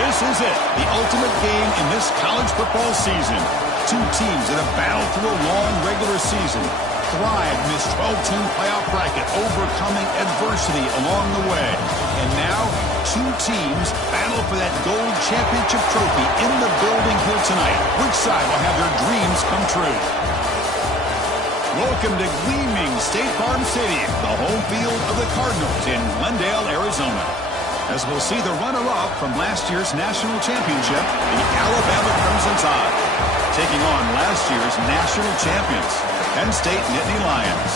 This is it, the ultimate game in this college football season. Two teams that have battled through a long regular season, thrived in this 12-team playoff bracket, overcoming adversity along the way. And now, two teams battle for that gold championship trophy in the building here tonight. Which side will have their dreams come true? Welcome to gleaming State Farm Stadium, the home field of the Cardinals in Glendale, Arizona. As we'll see the runner-up from last year's national championship, the Alabama Crimson Tide, taking on last year's national champions, the Penn State Nittany Lions.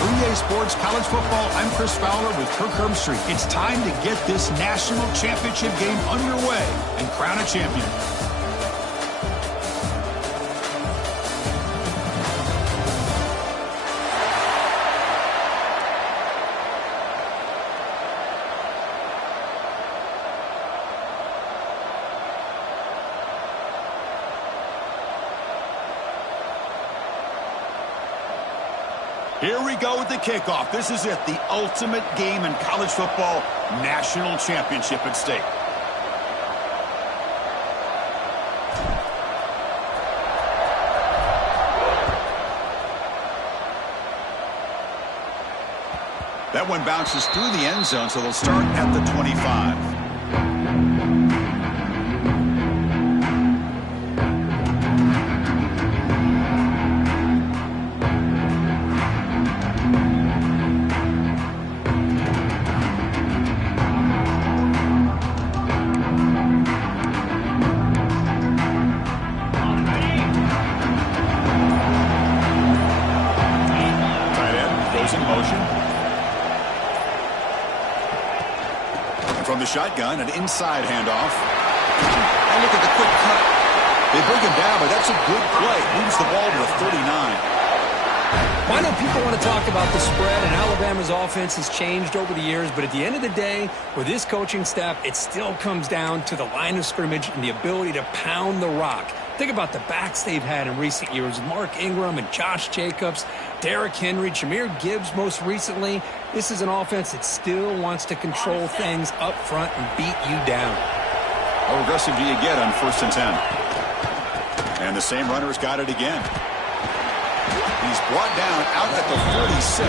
For EA Sports College Football, I'm Chris Fowler with Kirk Herbstreit. It's time to get this national championship game underway and crown a champion. Here we go with the kickoff. This is it, the ultimate game in college football, national championship at stake. That one bounces through the end zone, so they'll start at the 25. From the shotgun, an inside handoff. And look at the quick cut. They bring him down, but that's a good play. Moves the ball to the 39. I know people want to talk about the spread, and Alabama's offense has changed over the years, but at the end of the day, with this coaching staff, it still comes down to the line of scrimmage and the ability to pound the rock. Think about the backs they've had in recent years. Mark Ingram and Josh Jacobs, Derrick Henry, Jahmyr Gibbs most recently. This is an offense that still wants to control things up front and beat you down. How aggressive do you get on 1st and 10? And the same runner's got it again. He's brought down out at the 46.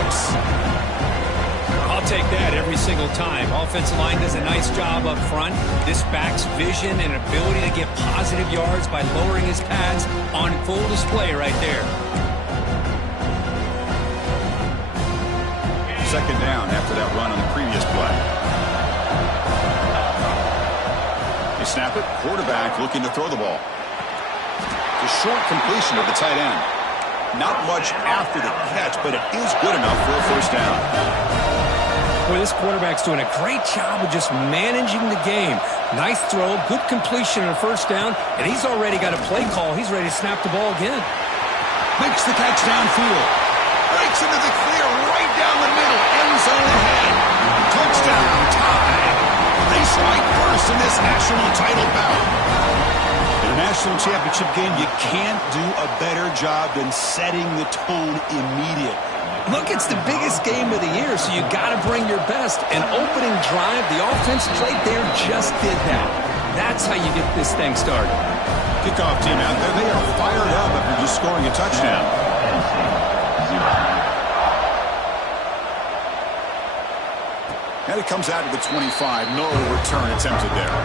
I'll take that every single time. Offensive line does a nice job up front. This back's vision and ability to get positive yards by lowering his pads on full display right there. Second down after that run on the previous play. They snap it. Quarterback looking to throw the ball. The short completion of the tight end. Not much after the catch, but it is good enough for a first down. Boy, this quarterback's doing a great job of just managing the game. Nice throw, good completion on a first down, and he's already got a play call. He's ready to snap the ball again. Makes the catch downfield. Breaks into the clear right down the middle. End zone ahead. Touchdown, tie. They strike first in this national title bout. In a national championship game, you can't do a better job than setting the tone immediately. Look, it's the biggest game of the year, so you got to bring your best. An opening drive, the offense right there just did that. That's how you get this thing started. Kickoff team out there, they are fired up after just scoring a touchdown. And it comes out to the 25. No return attempted there.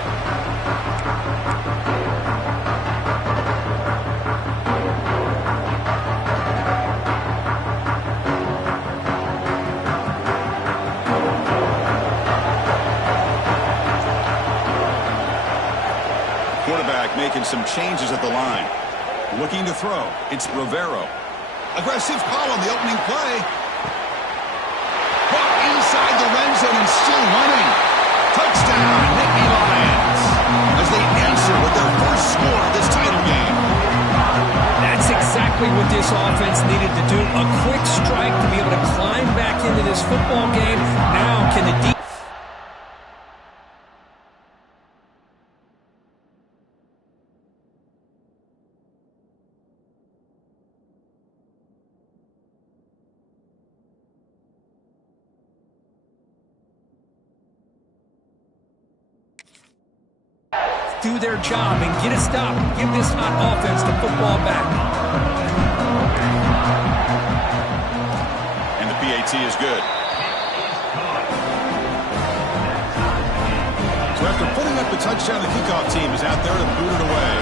Making some changes at the line. Looking to throw. It's Rivero. Aggressive call on the opening play. Ball inside the red zone and still running. Touchdown, Nittany Lions. As they answer with their first score of this title game. That's exactly what this offense needed to do. A quick strike to be able to climb back into this football game. Now can the defense... do their job and get a stop. Give this hot offense the football back. And the PAT is good. So after putting up the touchdown, the kickoff team is out there to boot it away.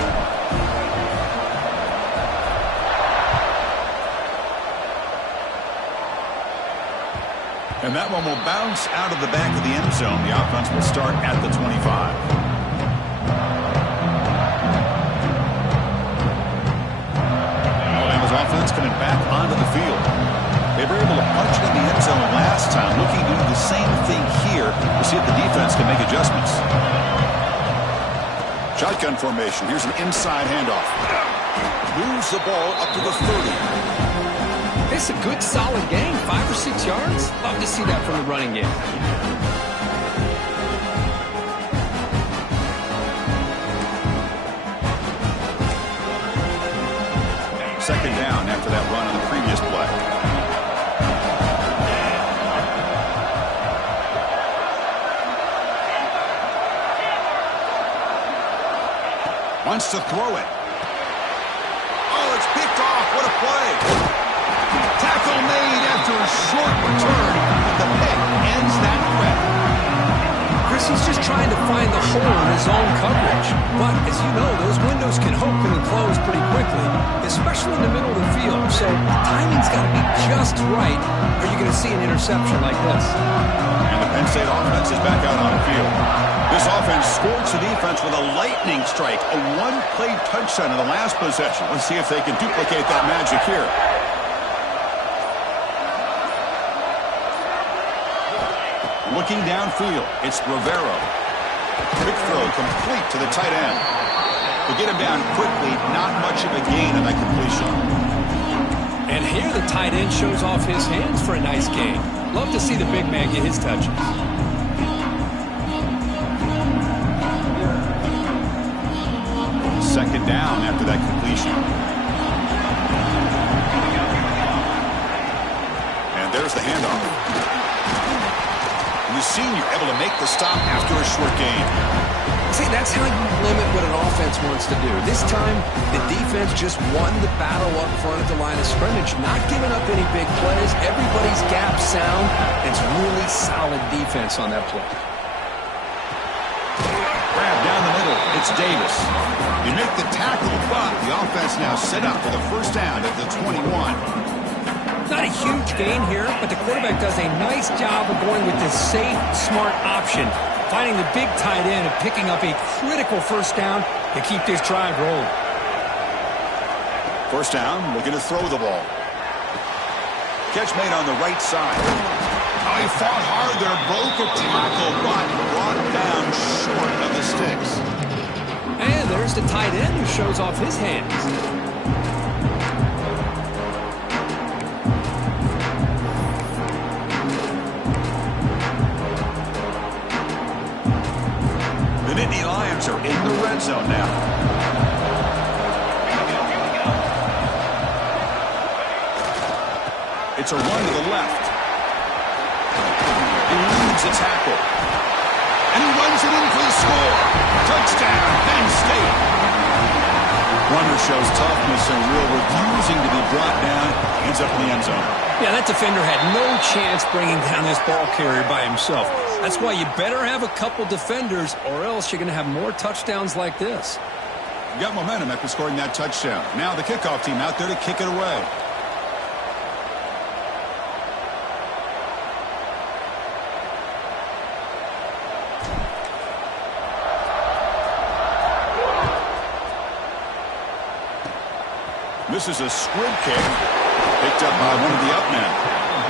And that one will bounce out of the back of the end zone. The offense will start at the 25. Alabama's offense coming back onto the field. They were able to punch it in the end zone last time, looking to do the same thing here to see if the defense can make adjustments. Shotgun formation. Here's an inside handoff. Moves the ball up to the 30. It's a good, solid game, 5 or 6 yards. Love to see that from the running game. Second down after that run on the previous play. Wants to throw it. Oh, it's picked off. What a play. Tackle made after a short return, but the pick ends that threat. Chris, he's just trying to find the hole in his own coverage. But, as you know, those windows can open and close pretty quickly, especially in the middle of the field. So the timing's got to be just right, or you're going to see an interception like this. And the Penn State offense is back out on the field. This offense scored the defense with a lightning strike, a one-play touchdown in the last possession. Let's see if they can duplicate that magic here. Looking downfield, it's Rivero. Quick throw, complete to the tight end. To get him down quickly, not much of a gain on that completion. And here the tight end shows off his hands for a nice gain. Love to see the big man get his touches. Second down after that completion. And there's the handoff. The senior able to make the stop after a short gain. See, that's how you limit what an offense wants to do. This time, the defense just won the battle up front at the line of scrimmage, not giving up any big plays. Everybody's gap sound. It's really solid defense on that play. Grab down the middle. It's Davis. You make the tackle, but the offense now set up for the first down at the 21. Not a huge gain here, but the quarterback does a nice job of going with this safe, smart option, finding the big tight end and picking up a critical first down to keep this drive rolling. First down, looking to throw the ball. Catch made on the right side. Oh, he fought hard there, broke a tackle, but brought down short of the sticks. And there's the tight end who shows off his hands. The Nittany Lions are in the red zone now. It's a run to the left. He leads the tackle. And he runs it in for the score. Touchdown, Penn State. Runner shows toughness and will, refusing to be brought down. Ends up in the end zone. Yeah, that defender had no chance bringing down this ball carrier by himself. That's why you better have a couple defenders, or else you're going to have more touchdowns like this. You got momentum after scoring that touchdown. Now the kickoff team out there to kick it away. This is a squib kick. Picked up by one of the up men.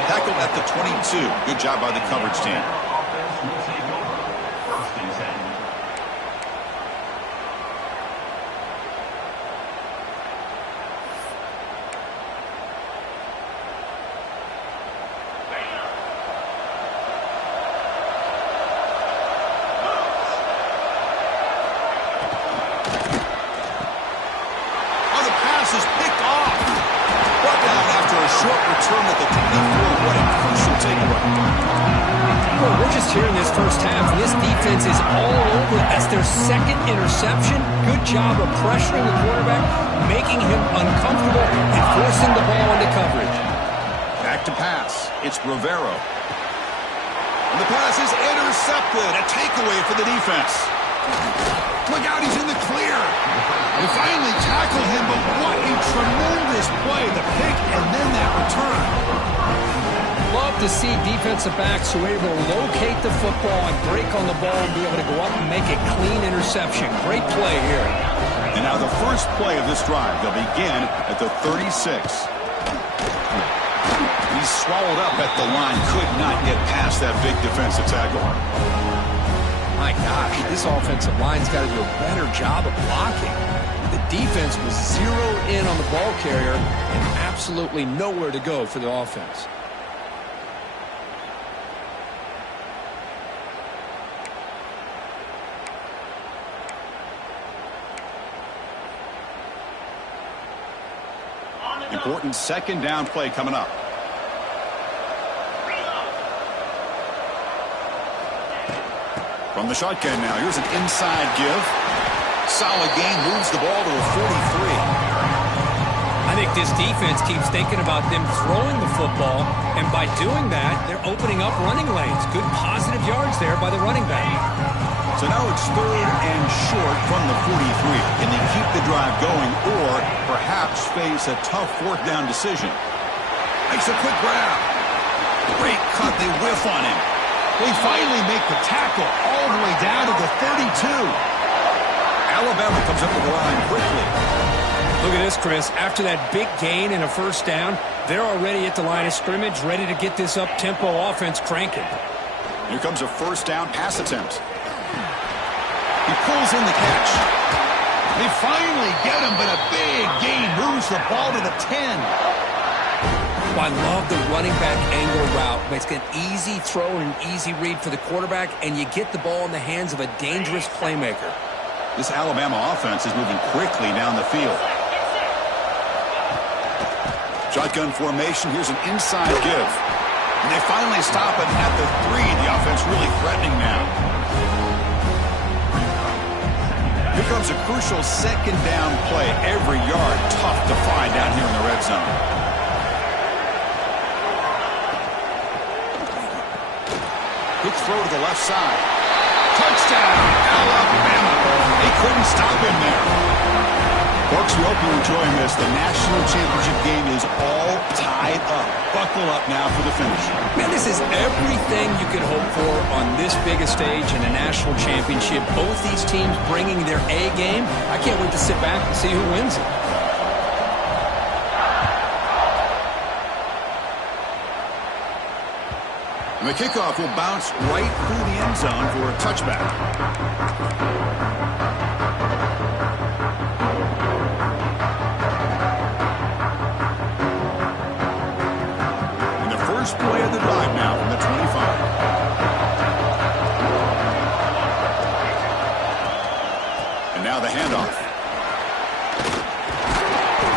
Tackled at the 22. Good job by the coverage team. Short return at the 24. What a crucial takeaway. Well, we're just hearing this first half, and this defense is all over it. That's their second interception. Good job of pressuring the quarterback, making him uncomfortable, and forcing the ball into coverage. Back to pass. It's Rivero. And the pass is intercepted. A takeaway for the defense. Look out, he's in the clear. They finally tackled him, but what a tremendous play. The pick and then that return. Love to see defensive backs who are able to locate the football and break on the ball and be able to go up and make a clean interception. Great play here. And now the first play of this drive. They'll begin at the 36. He's swallowed up at the line. Could not get past that big defensive tackle. My gosh, this offensive line's got to do a better job of blocking. The defense was zeroed in on the ball carrier and absolutely nowhere to go for the offense. Important second down play coming up. From the shotgun now, here's an inside give. Solid gain, moves the ball to a 43. I think this defense keeps thinking about them throwing the football, and by doing that, they're opening up running lanes. Good positive yards there by the running back. So now it's third and short from the 43. Can they keep the drive going or perhaps face a tough fourth down decision? Makes a quick grab. Great cut. They whiff on him. They finally make the tackle all the way down to the 32. Alabama comes up to the line quickly. Look at this, Chris. After that big gain and a first down, they're already at the line of scrimmage, ready to get this up-tempo offense cranking. Here comes a first down pass attempt. He pulls in the catch. They finally get him, but a big gain moves the ball to the 10. I love the running back angle route. It's an easy throw and an easy read for the quarterback, and you get the ball in the hands of a dangerous playmaker. This Alabama offense is moving quickly down the field. Shotgun formation. Here's an inside give. And they finally stop it at the 3. The offense really threatening now. Here comes a crucial second down play. Every yard tough to find down here in the red zone. Quick throw to the left side. Touchdown, Alabama. They couldn't stop him there. Folks, we hope you're enjoying this. The national championship game is all tied up. Buckle up now for the finish. Man, this is everything you could hope for on this big a stage in a national championship. Both these teams bringing their A game. I can't wait to sit back and see who wins it. And the kickoff will bounce right through the end zone for a touchback. And the first play of the drive now from the 25. And now the handoff.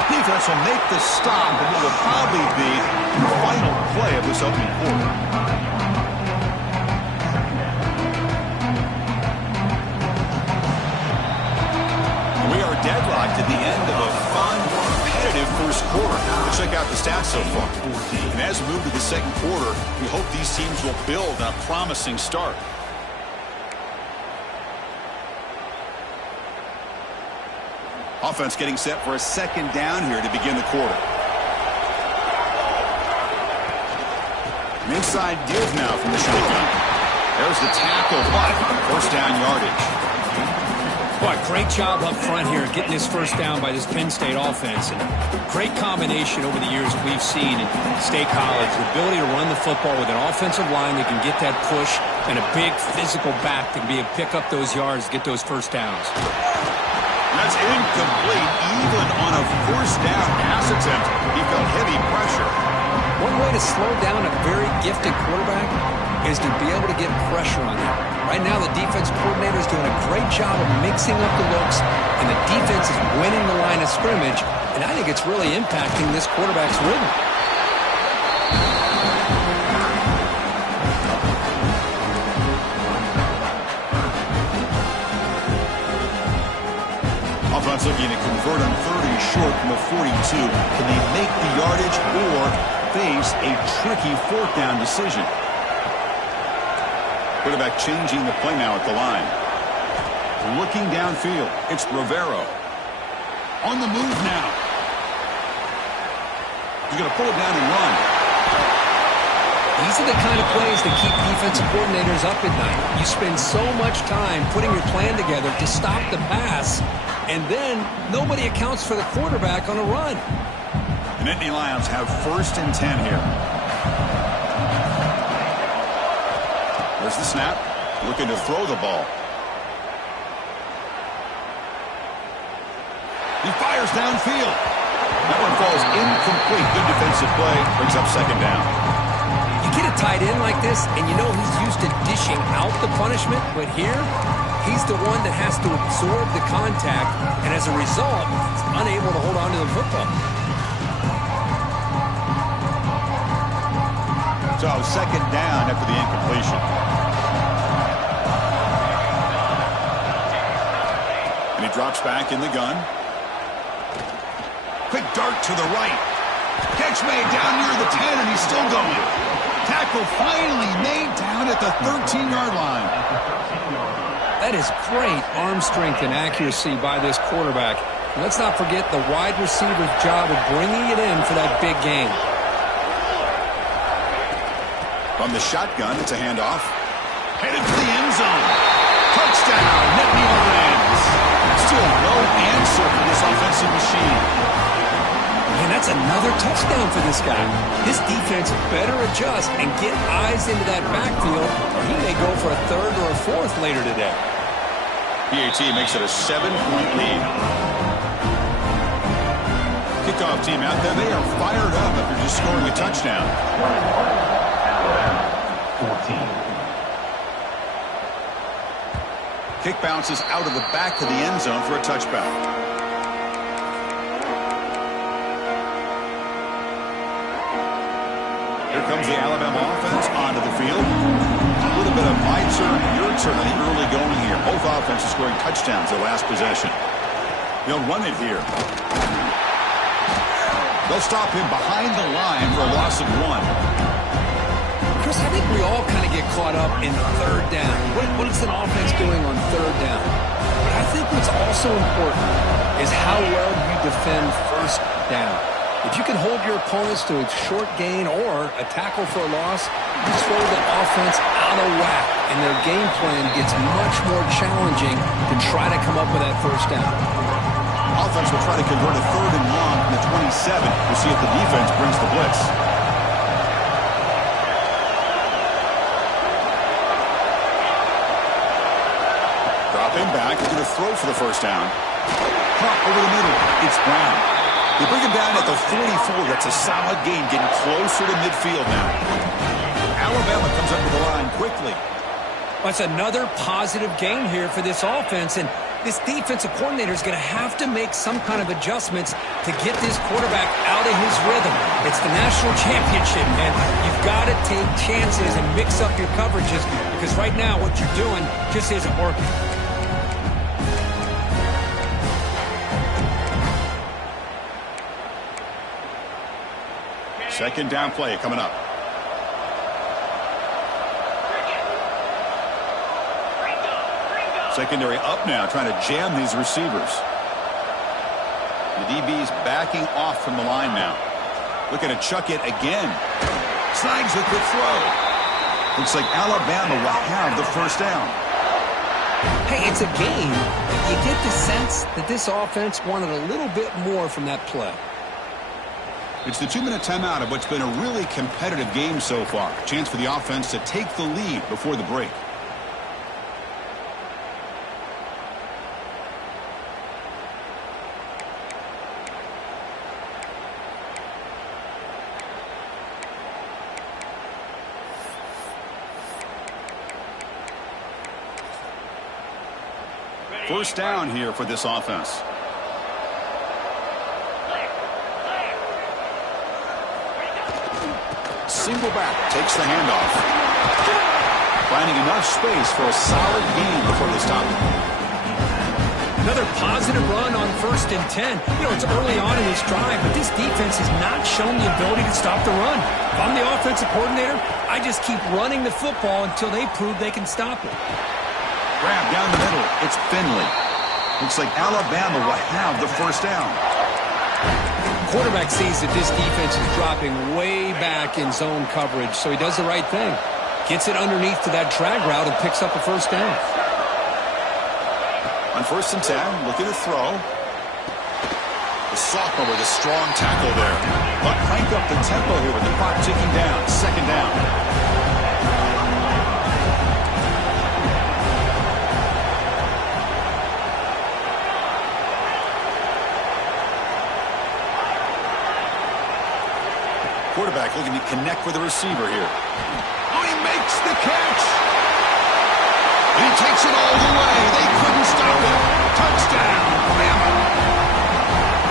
Defense will make the stop, and it will probably be the final play of this opening quarter. Deadlocked at the end of a fun, competitive first quarter. Let's check out the stats so far. And as we move to the second quarter, we hope these teams will build on a promising start. Offense getting set for a second down here to begin the quarter. An inside give now from the shotgun. There's the tackle, but first down yardage. Boy, great job up front here getting this first down by this Penn State offense. And great combination over the years that we've seen in State College. The ability to run the football with an offensive line that can get that push and a big physical back that can be able to pick up those yards, get those first downs. That's incomplete. Even on a first down pass attempt, he felt heavy pressure. One way to slow down a very gifted quarterback is to be able to get pressure on him. Right now, the defense coordinator is doing a great job of mixing up the looks, and the defense is winning the line of scrimmage, and I think it's really impacting this quarterback's rhythm. Offense looking to convert on 30 short from the 42. Can they make the yardage or face a tricky fourth down decision? Quarterback changing the play now at the line. Looking downfield. It's Rivero. On the move now. He's going to pull it down and run. These are the kind of plays that keep defensive coordinators up at night. You spend so much time putting your plan together to stop the pass, and then nobody accounts for the quarterback on a run. The Nittany Lions have 1st and 10 here. There's the snap. Looking to throw the ball. He fires downfield. That one falls incomplete. Good defensive play. Brings up 2nd down. You get a tight end like this, and you know he's used to dishing out the punishment, but here, he's the one that has to absorb the contact, and as a result, he's unable to hold on to the football. So 2nd down after the incompletion. And he drops back in the gun. Quick dart to the right. Catch made down near the 10, and he's still going. Tackle finally made down at the 13-yard line. That is great arm strength and accuracy by this quarterback. And let's not forget the wide receiver's job of bringing it in for that big game. From the shotgun, it's a handoff. Headed to the end zone. Touchdown, Nittany Lions. Still no answer for this offensive machine. And that's another touchdown for this guy. This defense better adjust and get eyes into that backfield, or he may go for a 3rd or a 4th later today. PAT makes it a 7-point lead. Kickoff team out there, they are fired up after just scoring a touchdown. 14. Kick bounces out of the back of the end zone for a touchback. Here comes the Alabama offense onto the field. A little bit of my turn, your turn in the early going here. Both offenses scoring touchdowns their last possession. They'll run it here. They'll stop him behind the line for a loss of 1. Chris, I think we all kind of get caught up in 3rd down. What is an offense doing on 3rd down? But I think what's also important is how well you defend 1st down. If you can hold your opponents to a short gain or a tackle for a loss, you throw the offense out of whack, and their game plan gets much more challenging to try to come up with that 1st down. Offense will try to convert a 3rd and long from the 27. We'll see if the defense brings the blitz. Dropping back, looking to throw for the 1st down. Pop over the middle. It's Brown. They bring him down at the 44. That's a solid gain, getting closer to midfield now. Alabama comes up to the line quickly. That's another positive gain here for this offense, and this defensive coordinator is going to have to make some kind of adjustments to get this quarterback out of his rhythm. It's the national championship, man. You've got to take chances and mix up your coverages, because right now what you're doing just isn't working. 2nd down play coming up. Secondary up now, trying to jam these receivers. The DB's backing off from the line now. Looking to chuck it again. Snags with the throw. Looks like Alabama will have the 1st down. Hey, it's a game. You get the sense that this offense wanted a little bit more from that play. It's the 2-minute timeout of what's been a really competitive game so far. Chance for the offense to take the lead before the break. First down here for this offense. Single back, takes the handoff. Finding enough space for a solid gain before they stop it. Another positive run on 1st and 10. You know, it's early on in this drive, but this defense has not shown the ability to stop the run. If I'm the offensive coordinator, I just keep running the football until they prove they can stop it. Grab down the middle. It's Finley. Looks like Alabama will have the first down. Quarterback sees that this defense is dropping way back in zone coverage, so he does the right thing. Gets it underneath to that drag route and picks up a first down. On 1st and 10, looking to throw. The sophomore with a strong tackle there. But crank up the tempo here with the clock ticking down. 2nd down. Quarterback looking to connect with the receiver here. Oh, he makes the catch. He takes it all the way. They couldn't stop it. Touchdown, Bama.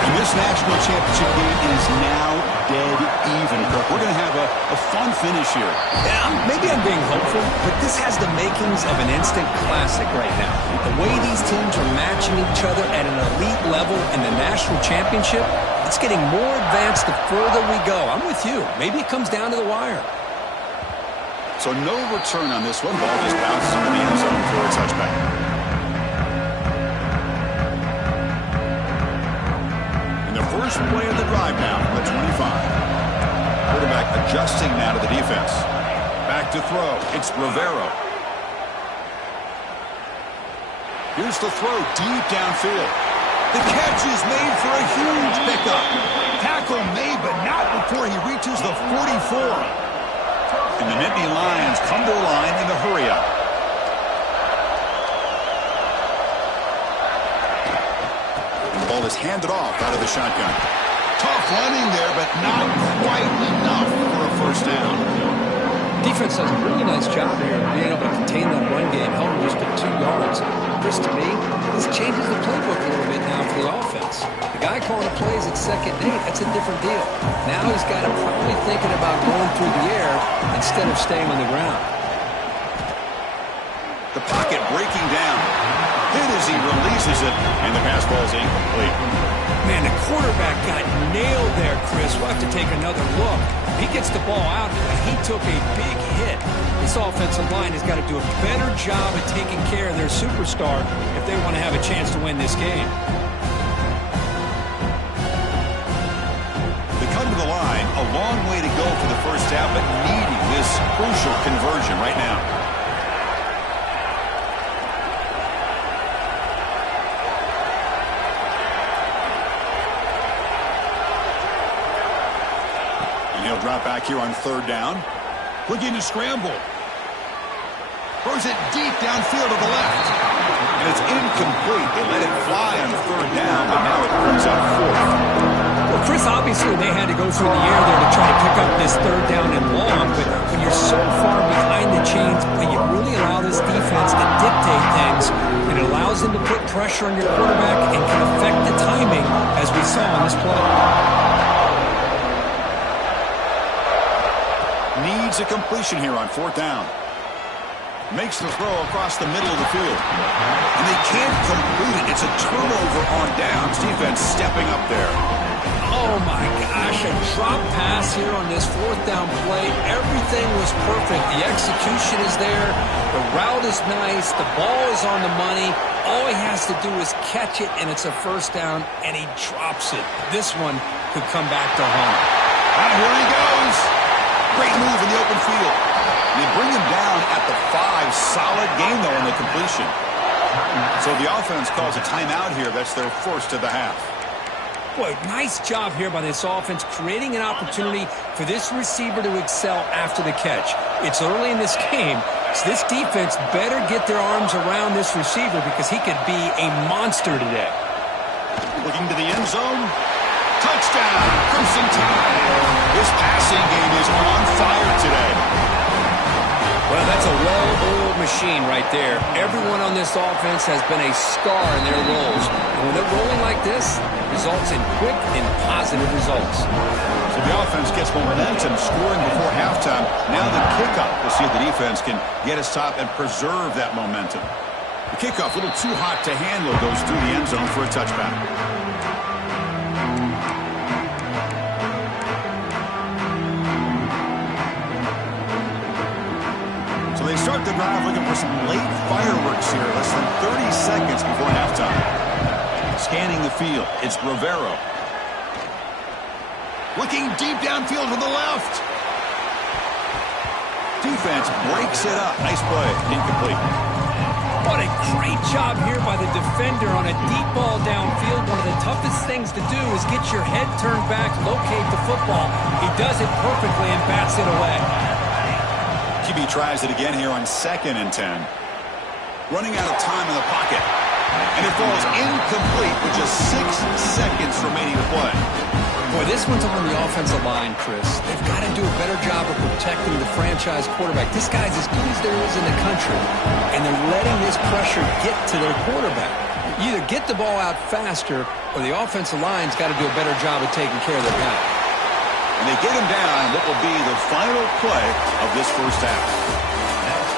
And this national championship game is now dead even, Kirk. We're going to have a fun finish here. Yeah, maybe I'm being hopeful, but this has the makings of an instant classic right now. The way these teams are matching each other at an elite level in the national championship, it's getting more advanced the further we go. I'm with you. Maybe it comes down to the wire. So no return on this one. Ball just bounces into the end zone for a touchback. And the first play of the drive now from the 25. Quarterback adjusting now to the defense. Back to throw. It's Rivera. Here's the throw deep downfield. The catch is made for a huge pickup. Tackle made, but not before he reaches the 44. And the Nittany Lions come to the line in the hurry-up. The ball is handed off out of the shotgun. Tough running there, but not quite enough for a first down. Defense does a really nice job here of being able to contain that run game, held just to 2 yards. Chris, to me, this changes the playbook a little bit now for the offense. The guy calling the plays at 2nd and 8, that's a different deal. Now he's got him probably thinking about going through the air instead of staying on the ground. The pocket breaking down. Hit as he releases it, and the pass ball is incomplete. Man, the quarterback got nailed there, Chris. We'll have to take another look. He gets the ball out, but he took a big hit. This offensive line has got to do a better job at taking care of their superstar if they want to have a chance to win this game. They come to the line, a long way to go for the first half, but needing this crucial conversion right now. He'll drop back here on 3rd down. Looking to scramble. Throws it deep downfield to the left. And it's incomplete. They let it fly on 3rd down, but now it comes out 4th. Well, Chris, obviously they had to go through the air there to try to pick up this 3rd down and long, but when you're so far behind the chains, you really allow this defense to dictate things. It allows them to put pressure on your quarterback and can affect the timing, as we saw on this play. Needs a completion here on 4th down. Makes the throw across the middle of the field. And they can't complete it. It's a turnover on downs. Defense stepping up there. Oh, my gosh. A drop pass here on this 4th down play. Everything was perfect. The execution is there. The route is nice. The ball is on the money. All he has to do is catch it, and it's a first down, and he drops it. This one could come back to haunt. And here he goes. Great move in the open field. They bring him down at the 5. Solid game, though, on the completion. So the offense calls a timeout here. That's their first of the half. Boy, nice job here by this offense, creating an opportunity for this receiver to excel after the catch. It's early in this game, so this defense better get their arms around this receiver because he could be a monster today. Looking to the end zone. Touchdown, Crimson Tide. This passing game is on fire today. Well, that's a well-oiled machine right there. Everyone on this offense has been a star in their roles. And when they're rolling like this, it results in quick and positive results. So the offense gets momentum, scoring before halftime. Now the kickoff. We'll see if the defense can get a stop and preserve that momentum. The kickoff, a little too hot to handle, goes through the end zone for a touchback. So they start the drive looking for some late fireworks here, less than 30 seconds before halftime. Scanning the field, it's Rivero. Looking deep downfield to the left. Defense breaks it up. Nice play. Incomplete. What a great job here by the defender on a deep ball downfield. One of the toughest things to do is get your head turned back, locate the football. He does it perfectly and bats it away. QB tries it again here on 2nd and 10. Running out of time in the pocket. And it falls incomplete with just 6 seconds remaining to play. Boy, this one's on the offensive line, Chris. They've got to do a better job of protecting the franchise quarterback. This guy's as good as there is in the country, and they're letting this pressure get to their quarterback. You either get the ball out faster, or the offensive line's got to do a better job of taking care of their guy. And they get him down what will be the final play of this first half.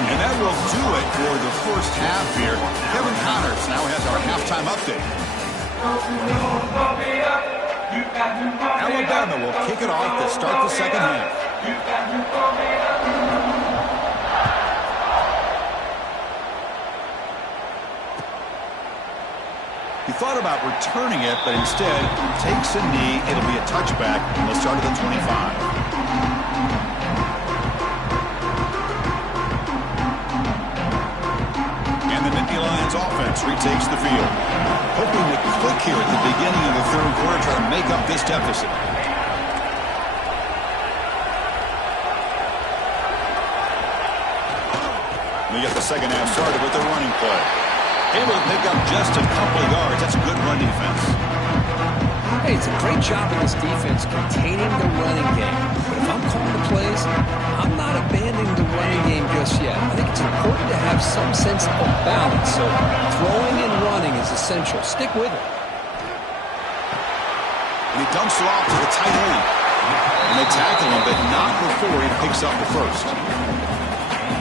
And that will do it for the first half here. Kevin Connors now has our halftime update. Alabama will kick it off to start the second half. He thought about returning it, but instead takes a knee. It'll be a touchback, and they'll start at the 25. And the Nittany Lions offense retakes the field. Hoping to click here at the beginning of the third quarter, try to make up this deficit. We get the second half started with the running play. Able to pick up just a couple of yards. That's a good run defense. Hey, it's a great job of this defense containing the running game. But if I'm calling the plays, I'm not abandoning the running game just yet. I think it's important to have some sense of balance. So throwing and running is essential. Stick with it. And he dumps it off to the tight end. And they tackle him, but not before he picks up the first.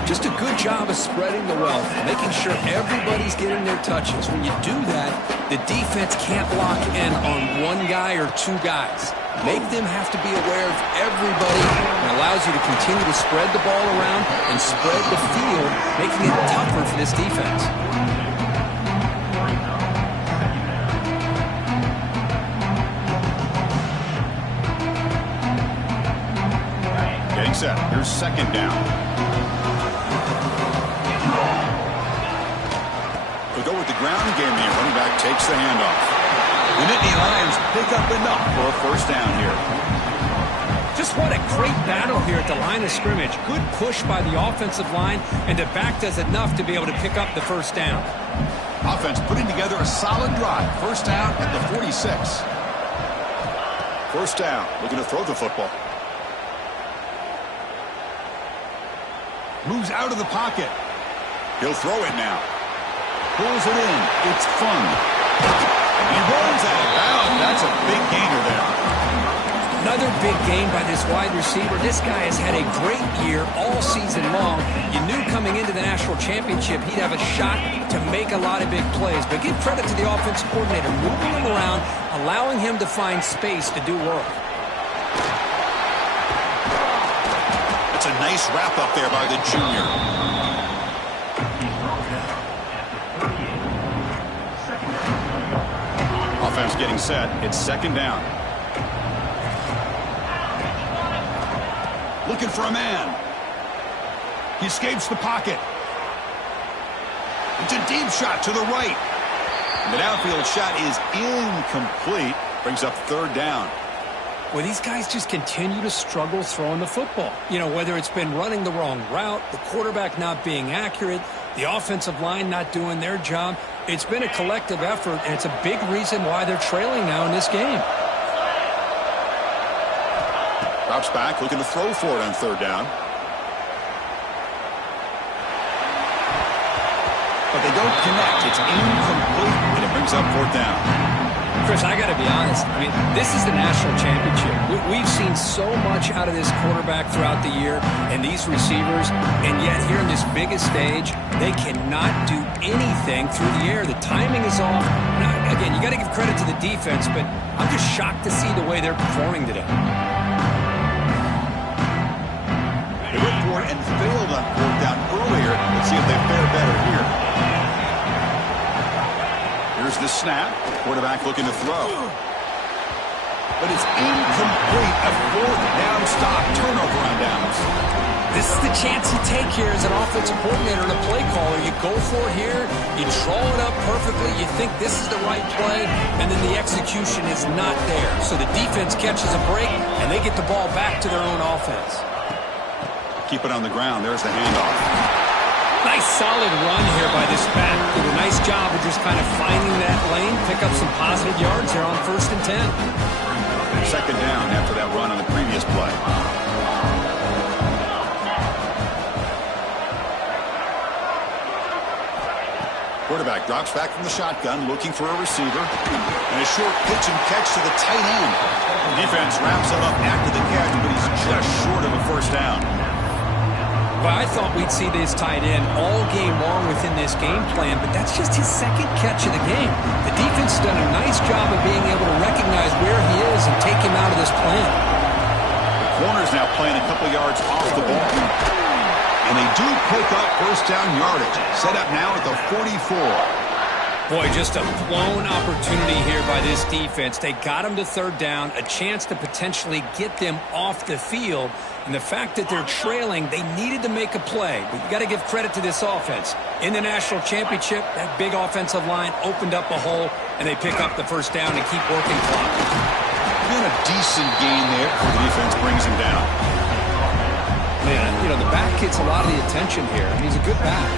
Just a good job of spreading the wealth, making sure everybody's getting their touches. When you do that, the defense can't lock in on one guy or two guys. Make them have to be aware of everybody, and allows you to continue to spread the ball around and spread the field, making it tougher for this defense. Getting set. Here's second down. Go with the ground game here. Running back takes the handoff. The Nittany Lions pick up enough for a first down here. Just what a great battle here at the line of scrimmage. Good push by the offensive line, and the back does enough to be able to pick up the first down. Offense putting together a solid drive. First down at the 46. First down. Looking to throw the football. Moves out of the pocket. He'll throw it now. Pulls it in. It's fun. He runs out of bounds. That's a big gainer there. Another big gain by this wide receiver. This guy has had a great year all season long. You knew coming into the national championship he'd have a shot to make a lot of big plays. But give credit to the offensive coordinator, moving him around, allowing him to find space to do work. That's a nice wrap up there by the junior. Offense getting set. It's second down. Looking for a man. He escapes the pocket. It's a deep shot to the right. The downfield shot is incomplete. Brings up third down. Well, these guys just continue to struggle throwing the football. You know, whether it's been running the wrong route, the quarterback not being accurate, the offensive line not doing their job. It's been a collective effort, and it's a big reason why they're trailing now in this game. Drops back, looking to throw for it on third down. But they don't connect. It's incomplete, and it brings up fourth down. Chris, I got to be honest. I mean, this is the national championship. We've seen so much out of this quarterback throughout the year and these receivers, and yet here in this biggest stage, they cannot do anything through the air. The timing is off. Now, again, you got to give credit to the defense, but I'm just shocked to see the way they're performing today. They went for it and failed on fourth down earlier. Let's see if they fare better here. Here's the snap. Quarterback looking to throw. But it's incomplete. A fourth down stop. Turnover on downs. This is the chance you take here as an offensive coordinator and a play caller. You go for it here. You draw it up perfectly. You think this is the right play, and then the execution is not there. So the defense catches a break, and they get the ball back to their own offense. Keep it on the ground. There's the handoff. Nice solid run here by this back. Did a nice job of just kind of finding that lane, pick up some positive yards here on 1st and 10. Second down after that run on the previous play. Quarterback drops back from the shotgun, looking for a receiver. And a short pitch and catch to the tight end. The defense wraps him up after the catch, but he's just short of a first down. Well, I thought we'd see this tight end all game long within this game plan, but that's just his second catch of the game. The defense has done a nice job of being able to recognize where he is and take him out of this plan. The corner's now playing a couple yards off the ball. And they do pick up first down yardage. Set up now at the 44. Boy, just a blown opportunity here by this defense. They got him to third down, a chance to potentially get them off the field. And the fact that they're trailing, they needed to make a play. But you got to give credit to this offense. In the national championship, that big offensive line opened up a hole, and they pick up the first down and keep working clock. And a decent gain there before the defense brings him down. Man, you know, the back gets a lot of the attention here. I mean, he's a good back.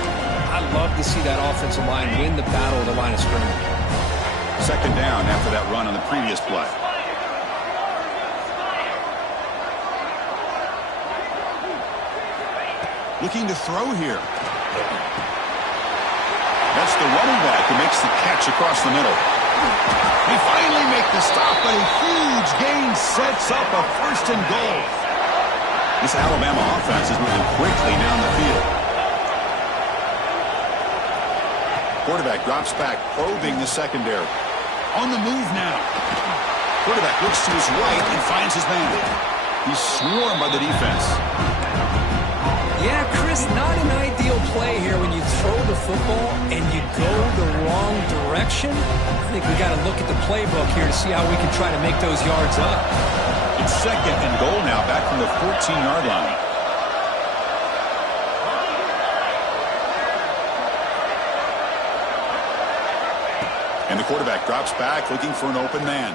I love to see that offensive line win the battle of the line of scrimmage. Second down after that run on the previous play. Looking to throw here. That's the running back who makes the catch across the middle. They finally make the stop, but a huge gain sets up a first and goal. This Alabama offense is moving quickly down the field. Quarterback drops back, probing the secondary. On the move now. Quarterback looks to his right and finds his man. He's swarmed by the defense. Yeah, Chris, not an ideal play here when you throw the football and you go the wrong direction. I think we got to look at the playbook here to see how we can try to make those yards up. It's second and goal now, back from the 14-yard line. And the quarterback drops back, looking for an open man.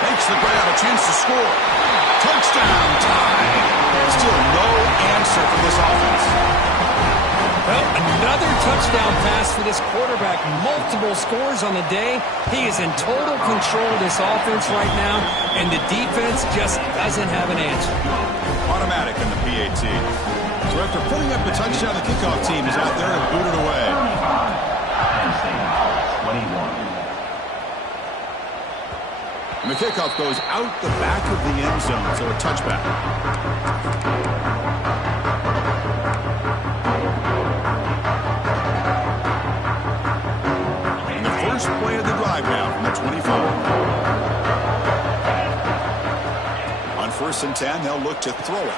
Makes the grab, a chance to score. Touchdown, tie. Still no answer from this offense. Well, another touchdown pass for this quarterback. Multiple scores on the day. He is in total control of this offense right now, and the defense just doesn't have an answer. Automatic in the PAT. So after putting up the touchdown, the kickoff team is out there and booted away. 21. And the kickoff goes out the back of the end zone, so a touchback. And the first play of the drive now from the 25. On 1st and 10, they'll look to throw it.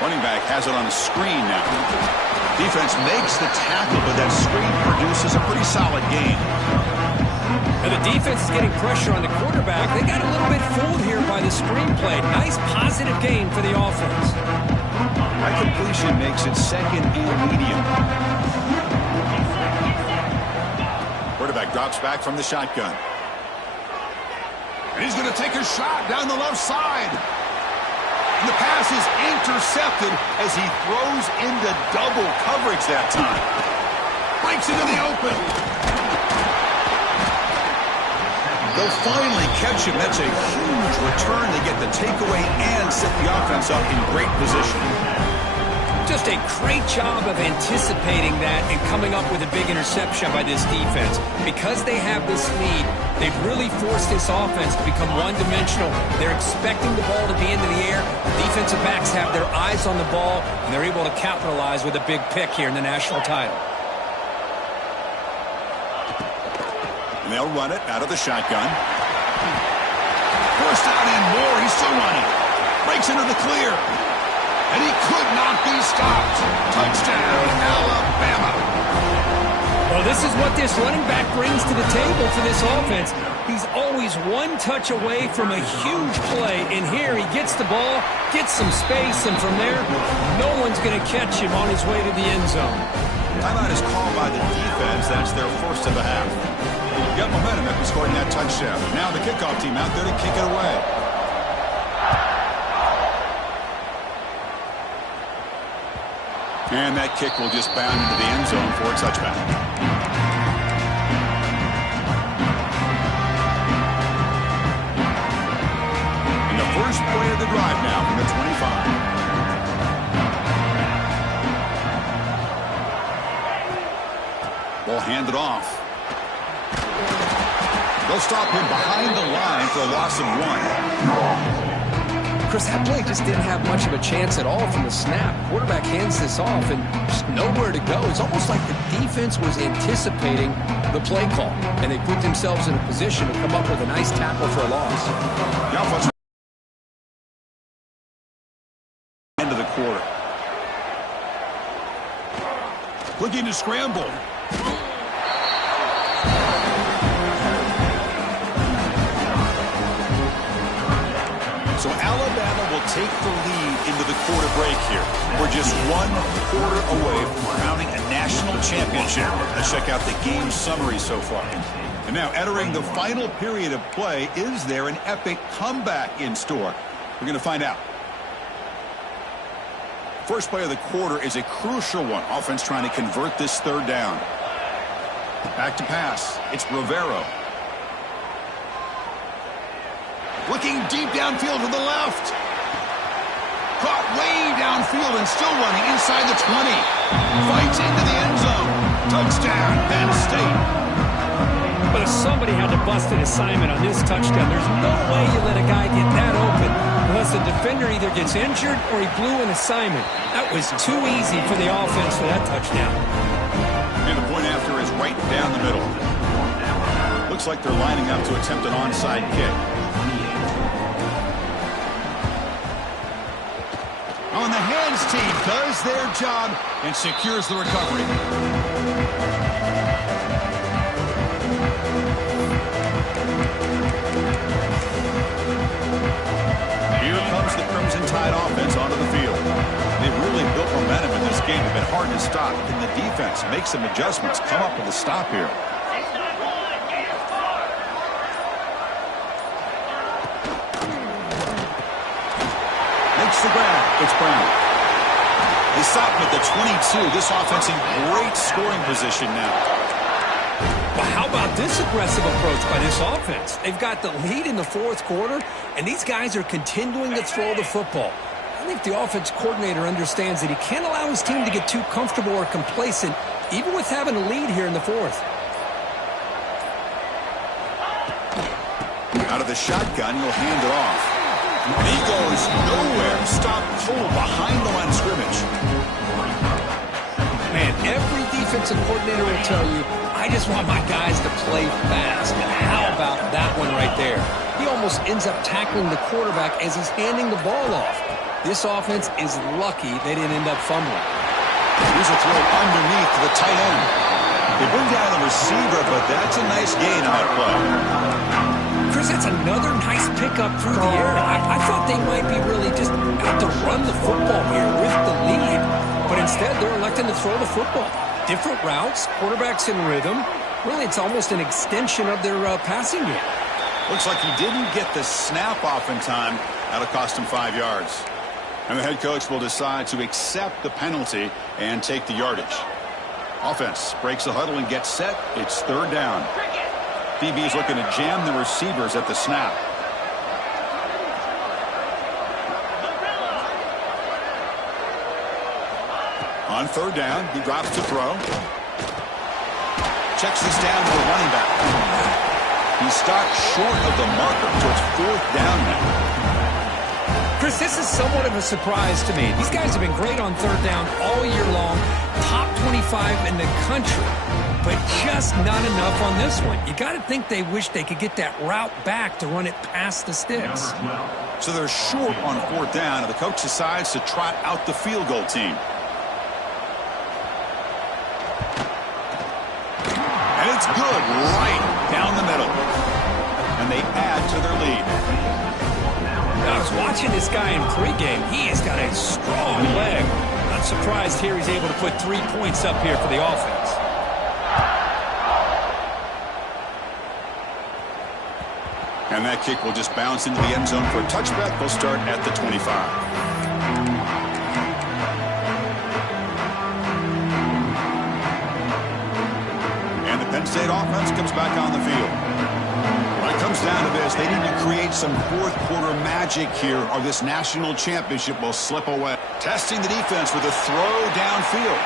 Running back has it on a screen now. Defense makes the tackle, but that screen produces a pretty solid gain. And the defense is getting pressure on the quarterback. They got a little bit fooled here by the screenplay. Nice positive gain for the offense. That completion makes it second and medium. Quarterback drops back from the shotgun. And he's going to take a shot down the left side. And the pass is intercepted as he throws into double coverage that time. Breaks into the open. They'll finally catch him. That's a huge return. They get the takeaway and set the offense up in great position. Just a great job of anticipating that and coming up with a big interception by this defense. Because they have this lead, they've really forced this offense to become one-dimensional. They're expecting the ball to be into the air. The defensive backs have their eyes on the ball, and they're able to capitalize with a big pick here in the national title. And they'll run it out of the shotgun. Forced out and more. He's still running. Breaks into the clear. And he could not be stopped. Touchdown, Alabama. Well, this is what this running back brings to the table for this offense. He's always one touch away from a huge play. And here he gets the ball, gets some space, and from there, no one's going to catch him on his way to the end zone. Timeout is called by the defense. That's their first of the half. Got momentum after scoring that touchdown. Now the kickoff team out there to kick it away. And that kick will just bound into the end zone for a touchback. And the first play of the drive now from the 25. Ball handed off. They'll stop him behind the line for a loss of 1. Chris, that play just didn't have much of a chance at all from the snap. Quarterback hands this off and just nowhere to go. It's almost like the defense was anticipating the play call, and they put themselves in a position to come up with a nice tackle for a loss. The offense end of the quarter. Looking to scramble. So Alabama will take the lead into the quarter break here. We're just 1 quarter away from crowning a national championship. Let's check out the game summary so far. And now entering the final period of play, is there an epic comeback in store? We're going to find out. First play of the quarter is a crucial one. Offense trying to convert this third down. Back to pass. It's Rivero. Looking deep downfield to the left. Caught way downfield and still running inside the 20. Fights into the end zone. Touchdown, Penn State. But if somebody had to bust an assignment on this touchdown, there's no way you let a guy get that open unless the defender either gets injured or he blew an assignment. That was too easy for the offense for that touchdown. And the point after is right down the middle. Looks like they're lining up to attempt an onside kick. On the hands team does their job and secures the recovery. Here comes the Crimson Tide offense onto the field. They've really built momentum in this game. It's been hard to stop. Can the defense make some adjustments, come up with a stop here? The grab. It's Brown. They stop him at the 22. This offense in great scoring position now. Well, how about this aggressive approach by this offense? They've got the lead in the fourth quarter, and these guys are continuing to throw the football. I think the offense coordinator understands that he can't allow his team to get too comfortable or complacent, even with having a lead here in the fourth. Out of the shotgun, he'll hand it off. And he goes nowhere. Stopped cold behind the line of scrimmage. Man, every defensive coordinator will tell you, I just want my guys to play fast. And how about that one right there? He almost ends up tackling the quarterback as he's handing the ball off. This offense is lucky they didn't end up fumbling. Here's a throw underneath to the tight end. They bring down the receiver, but that's a nice gain on that play. Chris, that's another nice pickup through the air. I thought they might be really just out to run the football here with the lead. But instead, they're electing to throw the football. Different routes, quarterbacks in rhythm. Really, it's almost an extension of their passing game. Looks like he didn't get the snap off in time. That'll cost him 5 yards. And the head coach will decide to accept the penalty and take the yardage. Offense breaks the huddle and gets set. It's third down. DB is looking to jam the receivers at the snap. On third down, he drops to throw. Checks this down to the running back. He stopped short of the marker, so it's fourth down now. Chris, this is somewhat of a surprise to me. These guys have been great on third down all year long. Top 25 in the country. but just not enough on this one. You got to think they wish they could get that route back to run it past the sticks. So they're short on 4th down, and the coach decides to trot out the field goal team. And it's good right down the middle. And they add to their lead. I was watching this guy in pregame. He has got a strong leg. Not surprised here he's able to put 3 points up here for the offense. And that kick will just bounce into the end zone for a touchback. They'll start at the 25. Penn State offense comes back on the field. When it comes down to this, they need to create some fourth-quarter magic here, or this national championship will slip away. Testing the defense with a throw downfield.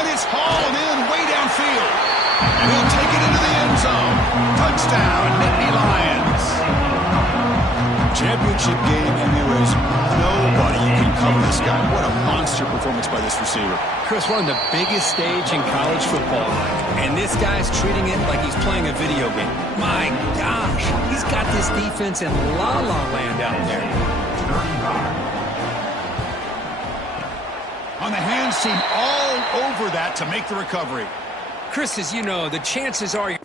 And it's hauled in way downfield. And he'll take it into the end zone. Touchdown, Nittany Lions. Championship game, and there is nobody who can cover this guy. What a monster performance by this receiver. Chris, we're on the biggest stage in college football, and this guy's treating it like he's playing a video game. My gosh, he's got this defense in la-la land out there. On the hands team, all over that to make the recovery. Chris, as you know, the chances are...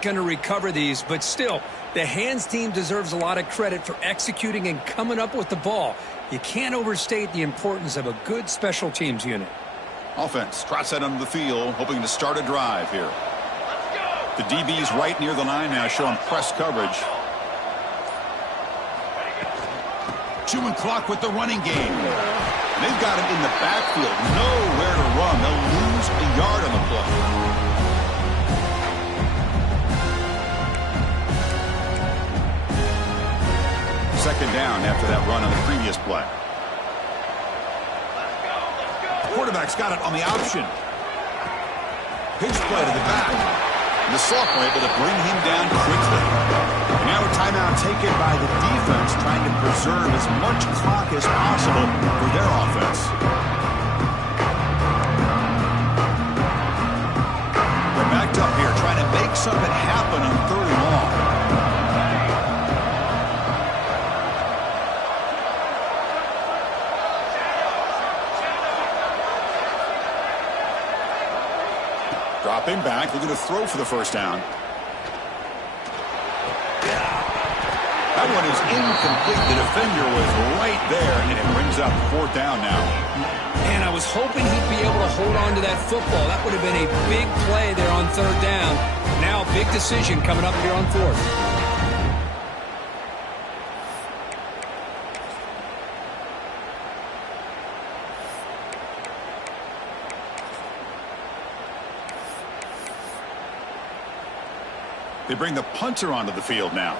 going to recover these, but still, the hands team deserves a lot of credit for executing and coming up with the ball. You can't overstate the importance of a good special teams unit. Offense trots that under the field, hoping to start a drive here. The DB's right near the line now, showing press coverage. Chewing clock with the running game. And they've got him in the backfield, nowhere to run. They'll lose a yard on the play. Second down after that run on the previous play. Quarterback's got it on the option. Pitch play to the back. And the sophomore able to bring him down quickly. And now a timeout taken by the defense, trying to preserve as much clock as possible for their offense. They're backed up here, trying to make something happen on 3rd and long. Dropping back, looking to throw for the first down. That one is incomplete. The defender was right there, and it brings up 4th down now. And I was hoping he'd be able to hold on to that football. That would have been a big play there on 3rd down. Now a big decision coming up here on 4th. They bring the punter onto the field now.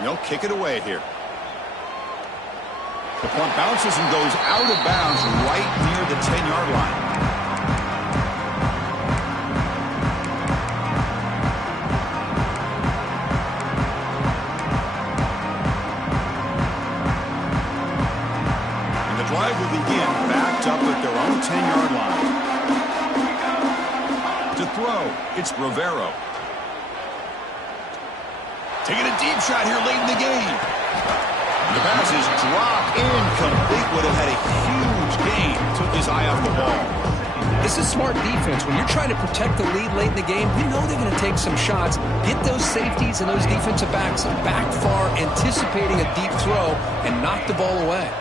They'll kick it away here. The punt bounces and goes out of bounds right near the 10-yard line. Drive will begin backed up at their own 10-yard line. To throw, it's Rivero. Taking a deep shot here late in the game. The pass is dropped incomplete. Would have had a huge gain. Took his eye off the ball. This is smart defense. When you're trying to protect the lead late in the game, you know they're going to take some shots. Get those safeties and those defensive backs back far, anticipating a deep throw, and knock the ball away.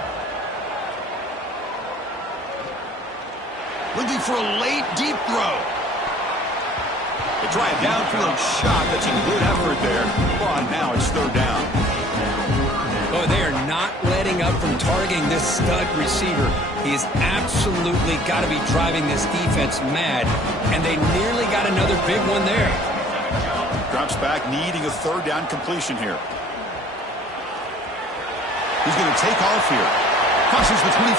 Looking for a late, deep throw. They try a downfield shot. That's a good effort there. But now it's 3rd down. Oh, they are not letting letting up from targeting this stud receiver. He has absolutely got to be driving this defense mad, and they nearly got another big one there. Drops back, needing a third down completion here. He's going to take off here. Crosses the 25.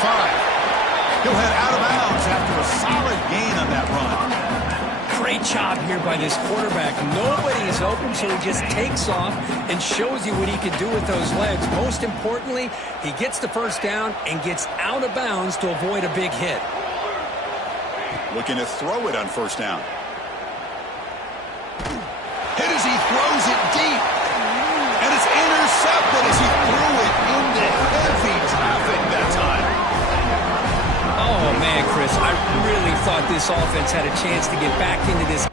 He'll head out of bounds after a solid gain on that run. Great job here by this quarterback. Nobody is open, so he just takes off and shows you what he can do with those legs. Most importantly, he gets the first down and gets out of bounds to avoid a big hit. Looking to throw it on first down. Hit as he throws it deep. And it's intercepted as he threw it into heavy traffic that time. Oh, man, Chris, I really thought this offense had a chance to get back into this.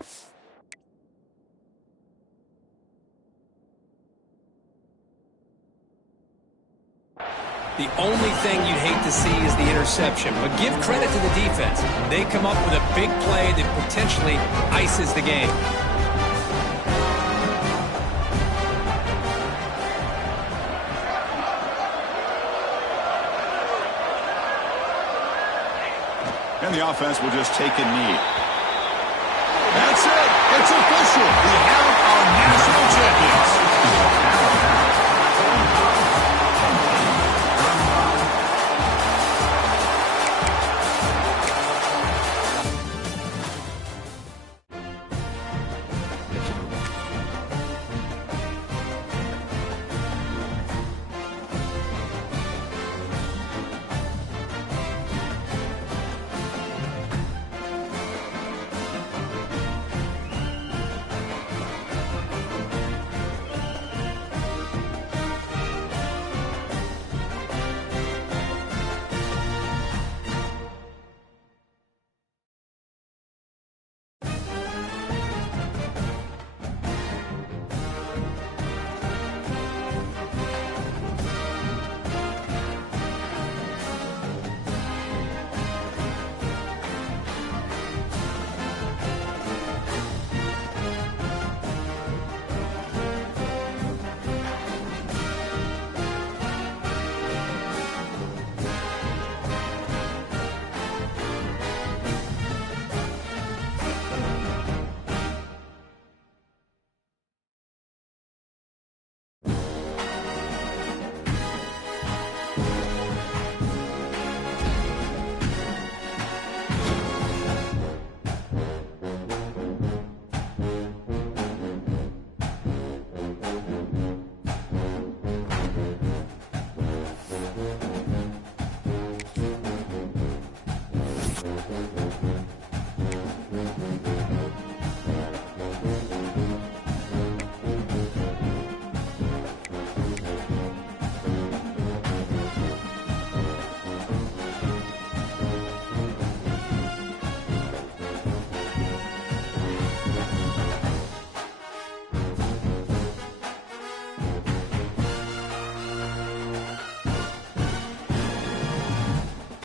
The only thing you'd hate to see is the interception, but give credit to the defense. They come up with a big play that potentially ices the game. And the offense will just take a knee. That's it. It's official. The